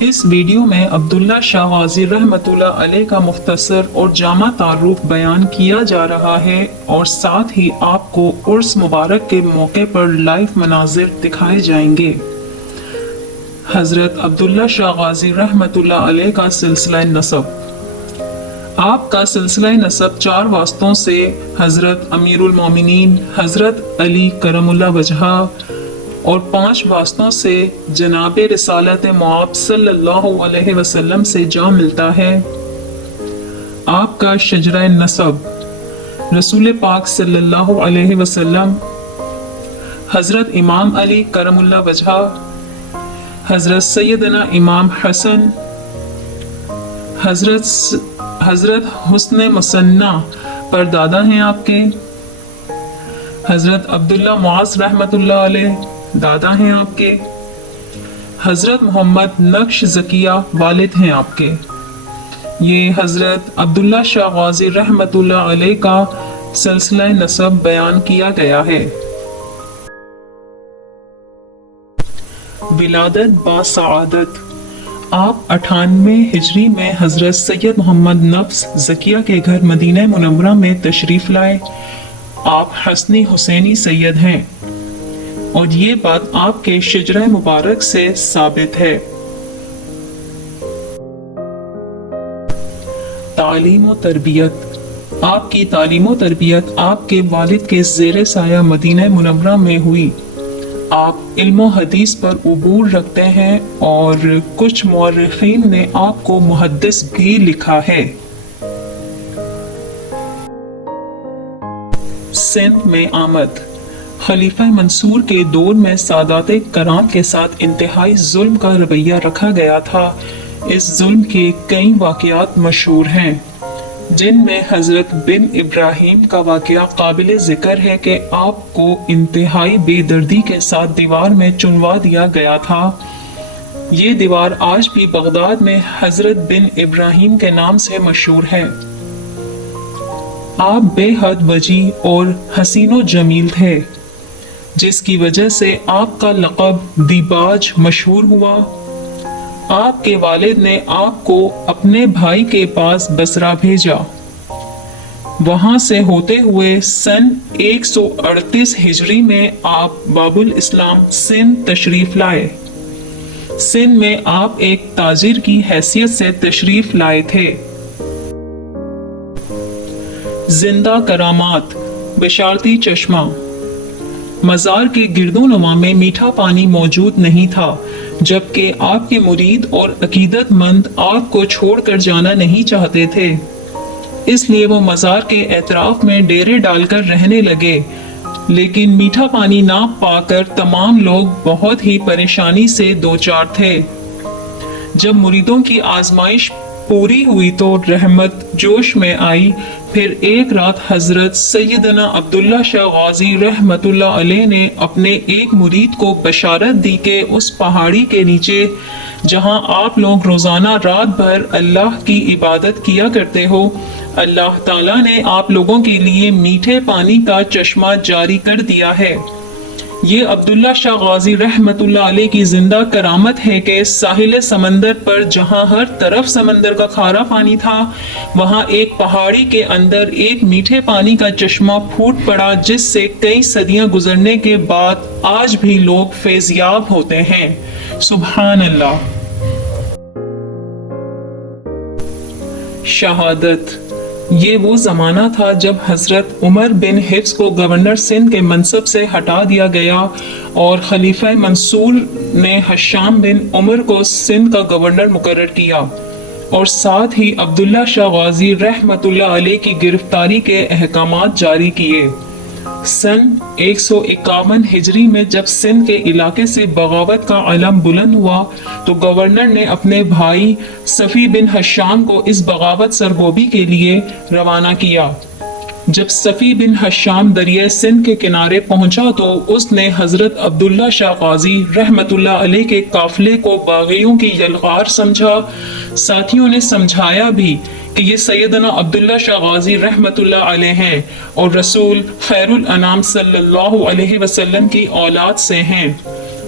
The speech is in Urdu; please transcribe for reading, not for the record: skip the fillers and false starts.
اس ویڈیو میں عبداللہ شاہ غازی رحمۃ اللہ علیہ کا مختصر اور جامع تعارف بیان کیا جا رہا ہے اور ساتھ ہی آپ کو عرس مبارک کے موقع پر لائیو مناظر دکھائے جائیں گے۔ حضرت عبداللہ شاہ غازی رحمۃ اللہ علیہ کا سلسلہ نسب۔ آپ کا سلسلہ نسب 4 واسطوں سے حضرت امیر المومنین حضرت علی کرم اللہ وجہہ اور 5 واسطوں سے جناب رسالت مآب صلی اللہ علیہ وسلم سے جا ملتا ہے۔ آپ کا شجرہ نسب رسول پاک صلی اللہ علیہ وسلم، حضرت امام علی کرم اللہ وجہہ، حضرت سیدنا امام حسن، حضرت حسن مثنیٰ پر دادا ہیں آپ کے، حضرت عبداللہ معاذ رحمۃ اللہ علیہ دادا ہیں آپ کے، حضرت محمد نقش زکیہ والد ہیں آپ کے۔ یہ حضرت عبداللہ شاہ غازی رحمۃ اللہ علیہ کا سلسلہ نسب بیان کیا گیا ہے۔ ولادت با سعادت۔ آپ 98 ہجری میں حضرت سید محمد نفس زکیہ کے گھر مدینہ منورہ میں تشریف لائے۔ آپ حسنی حسینی سید ہیں اور یہ بات آپ کے شجرہ مبارک سے ثابت ہے۔ تعلیم و تربیت۔ آپ کی تعلیم و تربیت آپ کے والد کے زیر سایہ مدینہ منورہ میں ہوئی۔ آپ علم و حدیث پر عبور رکھتے ہیں اور کچھ مورخین نے آپ کو محدث بھی لکھا ہے۔ سندھ میں آمد۔ خلیفہ منصور کے دور میں سادات کرام کے ساتھ انتہائی ظلم کا رویہ رکھا گیا تھا۔ اس ظلم کے کئی واقعات مشہور ہیں، جن میں حضرت بن ابراہیم کا واقعہ قابل ذکر ہے کہ آپ کو انتہائی بے دردی کے ساتھ دیوار میں چنوا دیا گیا تھا۔ یہ دیوار آج بھی بغداد میں حضرت بن ابراہیم کے نام سے مشہور ہے۔ آپ بے حد وجیح اور حسین و جمیل تھے، جس کی وجہ سے آپ کا لقب دیباج مشہور ہوا۔ آپ کے والد نے آپ کو اپنے بھائی کے پاس بصرہ بھیجا۔ وہاں سے ہوتے ہوئے سن 138 ہجری میں آپ باب الاسلام سندھ تشریف لائے۔ سندھ میں آپ ایک تاجر کی حیثیت سے تشریف لائے تھے۔ زندہ کرامات۔ بشارتی چشمہ۔ مزار کے گرد و نواح میں میٹھا پانی موجود نہیں تھا، جبکہ آپ کے مرید اور عقیدت مند آپ کو چھوڑ کر جانا نہیں چاہتے تھے، اس لیے وہ مزار کے اطراف میں ڈیرے ڈال کر رہنے لگے۔ لیکن میٹھا پانی نہ پا کر تمام لوگ بہت ہی پریشانی سے دوچار تھے۔ جب مریدوں کی آزمائش پوری ہوئی تو رحمت جوش میں آئی۔ پھر ایک رات حضرت سیدنا عبداللہ شاہ غازی رحمۃ اللہ علیہ نے اپنے ایک مرید کو بشارت دی کہ اس پہاڑی کے نیچے جہاں آپ لوگ روزانہ رات بھر اللہ کی عبادت کیا کرتے ہو، اللہ تعالیٰ نے آپ لوگوں کے لیے میٹھے پانی کا چشمہ جاری کر دیا ہے۔ یہ عبداللہ شاہ غازی رحمۃ اللہ علیہ کی زندہ کرامت ہے کہ ساحل سمندر پر جہاں ہر طرف سمندر کا کھارا پانی تھا، وہاں ایک پہاڑی کے اندر ایک میٹھے پانی کا چشمہ پھوٹ پڑا، جس سے کئی صدیاں گزرنے کے بعد آج بھی لوگ فیضیاب ہوتے ہیں۔ سبحان اللہ۔ شہادت۔ یہ وہ زمانہ تھا جب حضرت عمر بن حفص کو گورنر سندھ کے منصب سے ہٹا دیا گیا اور خلیفہ منصور نے حشام بن عمر کو سندھ کا گورنر مقرر کیا اور ساتھ ہی عبداللہ شاہ غازی رحمۃ اللہ علیہ کی گرفتاری کے احکامات جاری کیے۔ سن 151 ہجری میں جب سندھ کے علاقے سے بغاوت کا علم بلند ہوا تو گورنر نے اپنے بھائی صفی بن حشام کو اس بغاوت سرگوبی کے لیے روانہ کیا۔ جب صفی بن حشام دریائے سندھ کے کنارے پہنچا تو اس نے حضرت عبداللہ شاہ غازی رحمۃ اللہ علیہ کے قافلے کو باغیوں کی یلغار سمجھا۔ ساتھیوں نے سمجھایا بھی کہ یہ سیدنا عبداللہ شاہ غازی رحمۃ اللہ علیہ ہیں اور رسول خیر الانام صلی اللہ علیہ وسلم کی اولاد سے ہیں۔